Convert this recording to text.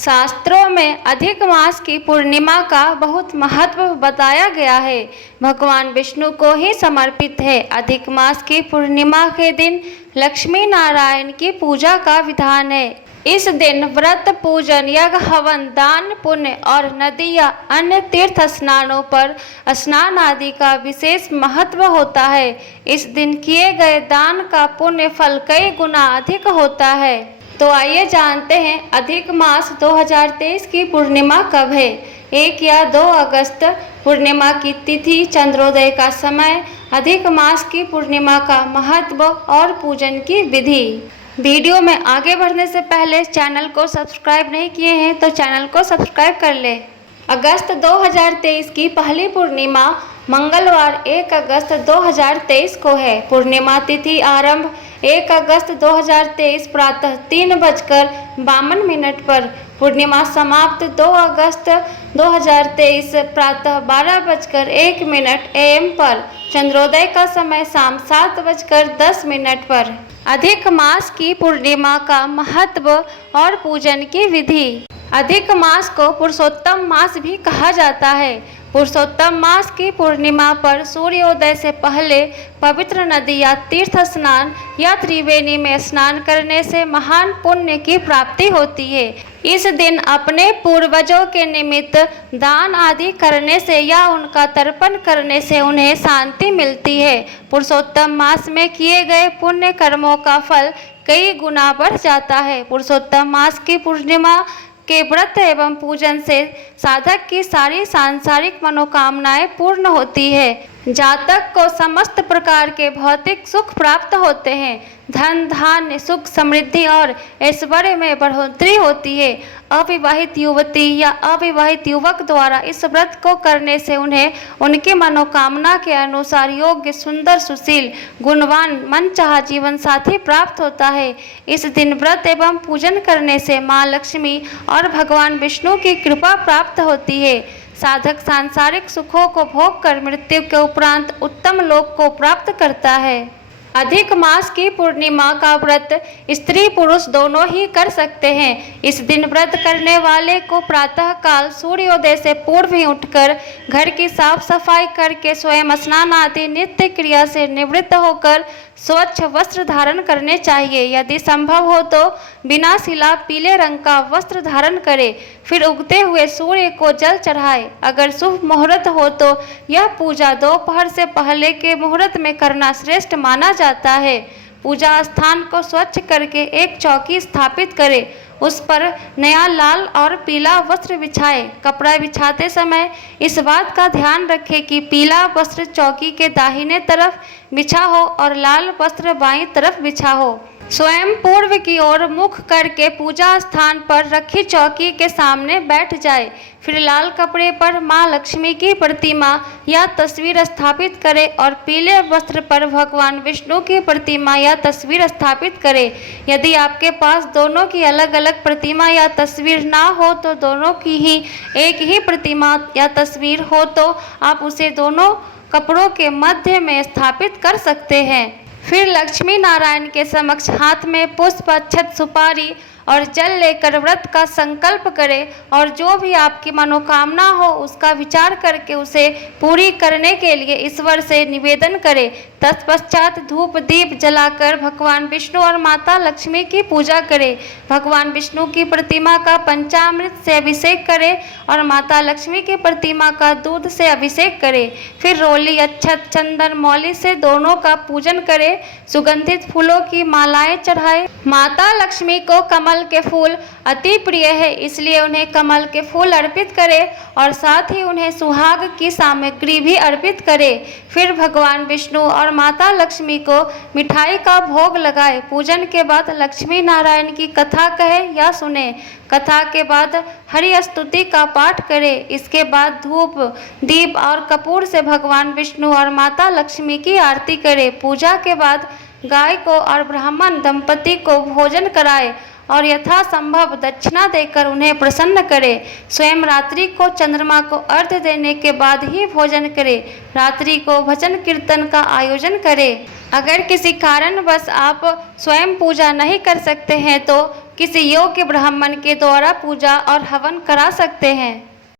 शास्त्रों में अधिक मास की पूर्णिमा का बहुत महत्व बताया गया है। भगवान विष्णु को ही समर्पित है। अधिक मास की पूर्णिमा के दिन लक्ष्मी नारायण की पूजा का विधान है। इस दिन व्रत, पूजन, यज्ञ, हवन, दान, पुण्य और नदी या अन्य तीर्थ स्नानों पर स्नान आदि का विशेष महत्व होता है। इस दिन किए गए दान का पुण्य फल कई गुना अधिक होता है। तो आइए जानते हैं अधिक मास 2023 की पूर्णिमा कब है। 1 या 2 अगस्त पूर्णिमा की तिथि, चंद्रोदय का समय, अधिक मास की पूर्णिमा का महत्व और पूजन की विधि। वीडियो में आगे बढ़ने से पहले चैनल को सब्सक्राइब नहीं किए हैं तो चैनल को सब्सक्राइब कर लें। अगस्त 2023 की पहली पूर्णिमा मंगलवार 1 अगस्त 2023 को है। पूर्णिमा तिथि आरंभ 1 अगस्त 2023 प्रातः 3:52 पर। पूर्णिमा समाप्त 2 अगस्त 2023 प्रातः 12:01 AM पर। चंद्रोदय का समय शाम 7:10 पर। अधिक मास की पूर्णिमा का महत्व और पूजन की विधि। अधिक मास को पुरुषोत्तम मास भी कहा जाता है। पुरुषोत्तम मास की पूर्णिमा पर सूर्योदय से पहले पवित्र नदी या तीर्थ स्नान या त्रिवेणी में स्नान करने से महान पुण्य की प्राप्ति होती है। इस दिन अपने पूर्वजों के निमित्त दान आदि करने से या उनका तर्पण करने से उन्हें शांति मिलती है। पुरुषोत्तम मास में किए गए पुण्य कर्मों का फल कई गुना बढ़ जाता है। पुरुषोत्तम मास की पूर्णिमा के व्रत एवं पूजन से साधक की सारी सांसारिक मनोकामनाएं पूर्ण होती है। जातक को समस्त प्रकार के भौतिक सुख प्राप्त होते हैं। धन, धान्य, सुख, समृद्धि और ऐश्वर्य में बढ़ोतरी होती है। अविवाहित युवती या अविवाहित युवक द्वारा इस व्रत को करने से उन्हें उनकी मनोकामना के अनुसार योग्य, सुंदर, सुशील, गुणवान, मनचाहा जीवन साथी प्राप्त होता है। इस दिन व्रत एवं पूजन करने से माँ लक्ष्मी और भगवान विष्णु की कृपा प्राप्त होती है। साधक सांसारिक सुखों को भोग कर मृत्यु के उपरांत उत्तम लोक को प्राप्त करता है। अधिक मास की पूर्णिमा का व्रत स्त्री पुरुष दोनों ही कर सकते हैं। इस दिन व्रत करने वाले को प्रातः काल सूर्योदय से पूर्व ही उठकर घर की साफ सफाई करके स्वयं स्नान आदि नित्य क्रिया से निवृत्त होकर स्वच्छ वस्त्र धारण करने चाहिए। यदि संभव हो तो बिना सिला पीले रंग का वस्त्र धारण करे। फिर उगते हुए सूर्य को जल चढ़ाए। अगर शुभ मुहूर्त हो तो यह पूजा दोपहर से पहले के मुहूर्त में करना श्रेष्ठ माना जाता है। पूजा स्थान को स्वच्छ करके एक चौकी स्थापित करें। उस पर नया लाल और पीला वस्त्र बिछाए। कपड़ा बिछाते समय इस बात का ध्यान रखें कि पीला वस्त्र चौकी के दाहिने तरफ बिछा हो और लाल वस्त्र बाईं तरफ बिछा हो। स्वयं पूर्व की ओर मुख करके पूजा स्थान पर रखी चौकी के सामने बैठ जाए। फिर लाल कपड़े पर माँ लक्ष्मी की प्रतिमा या तस्वीर स्थापित करें और पीले वस्त्र पर भगवान विष्णु की प्रतिमा या तस्वीर स्थापित करें। यदि आपके पास दोनों की अलग अलग प्रतिमा या तस्वीर ना हो तो दोनों की ही एक ही प्रतिमा या तस्वीर हो तो आप उसे दोनों कपड़ों के मध्य में स्थापित कर सकते हैं। फिर लक्ष्मी नारायण के समक्ष हाथ में पुष्प, अक्षत, सुपारी और जल लेकर व्रत का संकल्प करें और जो भी आपकी मनोकामना हो उसका विचार करके उसे पूरी करने के लिए ईश्वर से निवेदन करें। तत्पश्चात धूप दीप जलाकर भगवान विष्णु और माता लक्ष्मी की पूजा करें। भगवान विष्णु की प्रतिमा का पंचामृत से अभिषेक करें और माता लक्ष्मी की प्रतिमा का दूध से अभिषेक करें। फिर रोली, अक्षत, चंदन, मौली से दोनों का पूजन करें। सुगंधित फूलों की मालाएं चढ़ाएं। माता लक्ष्मी को कमल के फूल अति प्रिय है, इसलिए उन्हें कमल के फूल अर्पित करें और साथ ही उन्हें सुहाग की सामग्री भी अर्पित करें। फिर भगवान विष्णु और माता लक्ष्मी को मिठाई का भोग लगाए। पूजन के बाद लक्ष्मी नारायण की कथा कहे या सुने। कथा के बाद हरि स्तुति का पाठ करें। इसके बाद धूप, दीप और कपूर से भगवान विष्णु और माता लक्ष्मी की आरती करें। पूजा के बाद गाय को और ब्राह्मण दंपति को भोजन कराए और यथासंभव दक्षिणा देकर उन्हें प्रसन्न करें। स्वयं रात्रि को चंद्रमा को अर्घ्य देने के बाद ही भोजन करें। रात्रि को भजन कीर्तन का आयोजन करें। अगर किसी कारणवश आप स्वयं पूजा नहीं कर सकते हैं तो किसी योग्य ब्राह्मण के द्वारा पूजा और हवन करा सकते हैं।